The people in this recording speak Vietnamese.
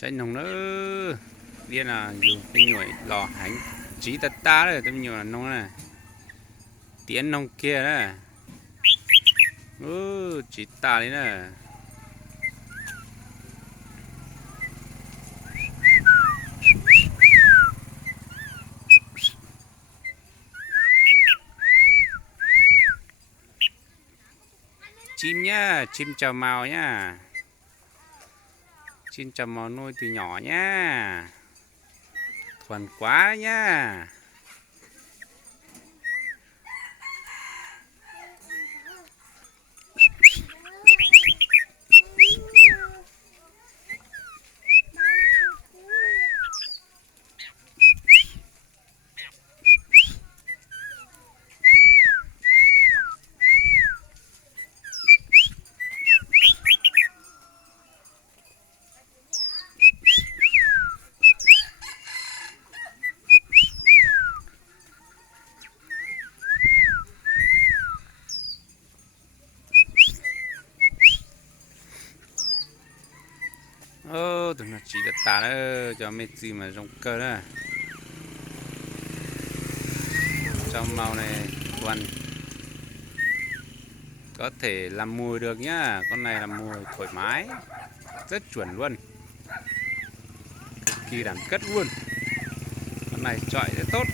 xanh nồng nữa điên là dù cái nhồi lò hành chí tật ta đấy tôi nhiều là nông này tiến nông kia đấy chỉ ta đấy nè chim nhá, chim chào mào nhá, chim chào mào nuôi từ nhỏ nhá, thuần quá đấy nhá. Tụi nó chỉ là ta đó cho mấy gì mà trong cơ đó trong màu này thuần có thể làm mùi được nhá, con này làm mùi thoải mái rất chuẩn luôn, cực kỳ đẳng cấp luôn, con này chọi rất tốt.